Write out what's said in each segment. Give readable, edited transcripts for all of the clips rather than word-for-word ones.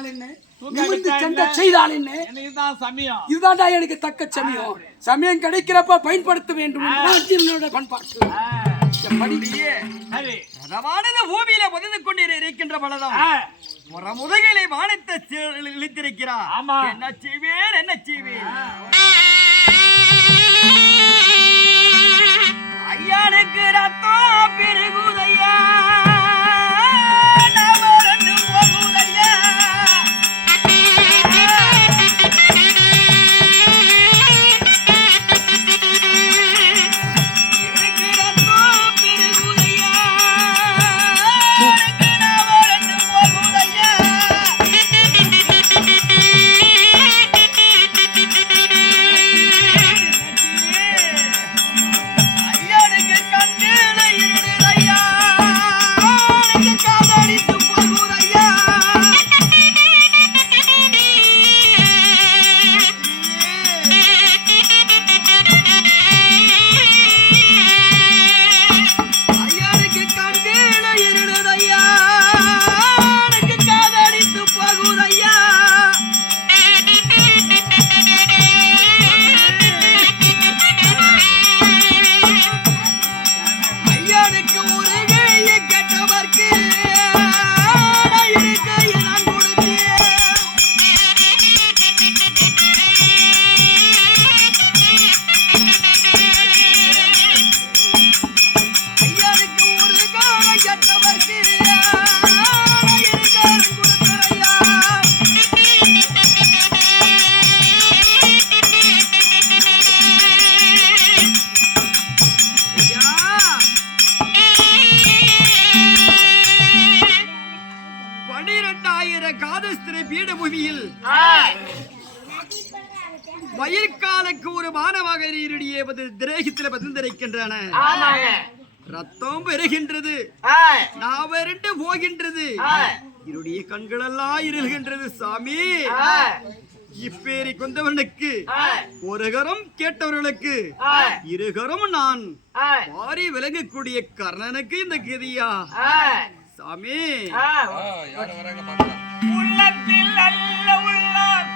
விட்டால் என்ன, நிமிர்ந்து சென்ற செய்தால் என்ன, இதுதான்டா எனக்கு தக்க சமயம். சமயம் கிடைக்கிறப்ப பயன்படுத்த வேண்டும் என்று பண்பாட்டு பூமியில புதைந்து கொண்டு இருக்கின்ற பலதான் முதுகிலே வானத்தை இழுத்திருக்கிறார். என்ன செய்வேன் என்ன செய்வேன் ஐயானுக்கு ரத்தம் பெருகுதையா பீடபூமியில் வயிற்காலுக்கு ஒரு மாணவக திரேகத்தில் பதிந்திருக்கின்றன. ரத்தம் பெறுகின்றது, நாவரண்டு போகின்றது, என்னுடைய கண்கள் எல்லாம் இருகின்றது. சாமி, இப்பேரி கொண்டவனுக்கு ஒரு கரம் கேட்டவர்களுக்கு இருகரம் நான் மாறி விலகக்கூடிய கர்ணனுக்கு இந்த கதியா சாமி? உள்ளத்தில் நல்ல உள்ளம்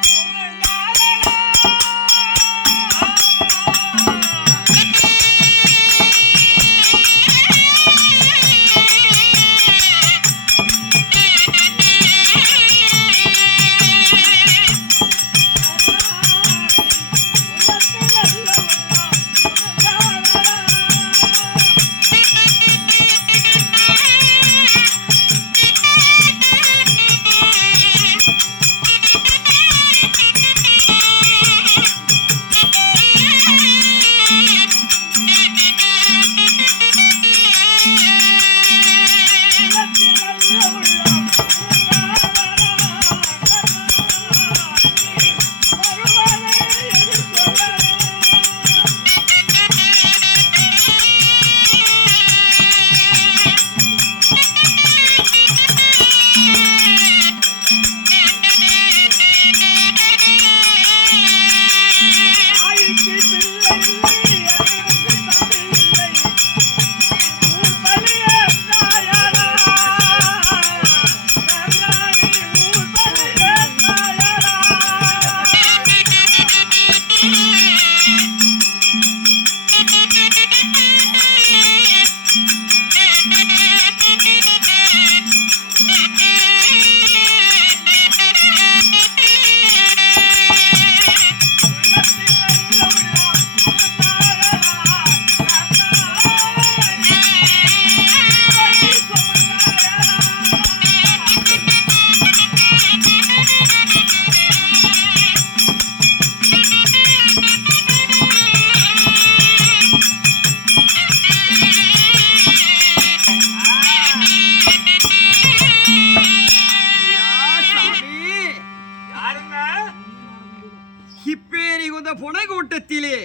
புனகூட்டத்திலே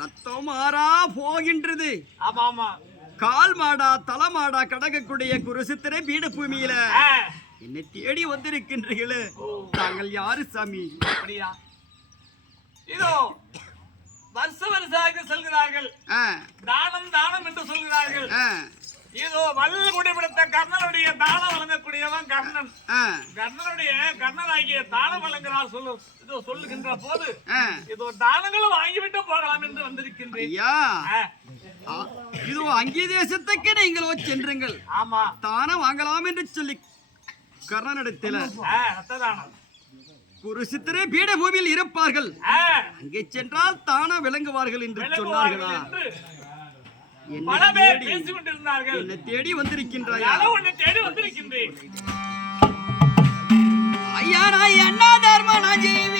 ரத்தம் ஆறா போகின்றது. கால் மாடா தலமாடா கடகக்கூடிய குருசித்திரை பீடபூமியில என்னை தேடி வந்திருக்கின்றீர்களே, தாங்கள் யாரு சாமி? அப்படியா? இதோ வருஷ வருஷமாக சொல்கிறார்கள், தானம் தானம் என்று சொல்கிறார்கள். இதோ வல்ல குடிபிடித்த கர்ணனுடைய தானம் வழங்கக்கூடியவன் கர்ணன். ஆ, கர்ணனுடைய கர்ணனாகிய தானம் வழங்குகிறார் இதோ சொல்லுகின்ற போது ஆ. இதோ தானங்களும் வாங்கிவிட்டு போகலாம் என்று வந்திருக்கின்றேன். ஐயா ஆ, இதோ அங்கே தேசத்துக்கு நீங்களோ சென்றுங்கள், ஆமா. தானம் வாங்கலாம் என்று சொல்லி கர்ணனிடத்தில் ரத்த தானம். குருசித்திரே பீடபூமியில் இருப்பார்கள், அங்கே சென்றால் தானா விளங்குவார்கள் என்று சொன்னார்களா? பல பேர் பேசிக் கொண்டிருந்தார்கள். என்னை தேடி வந்திருக்கின்றாயா? உன்னை தேடி வந்திருக்கின்றேன். ஐயா நான் என்ன தர்ம நான் ஜீவி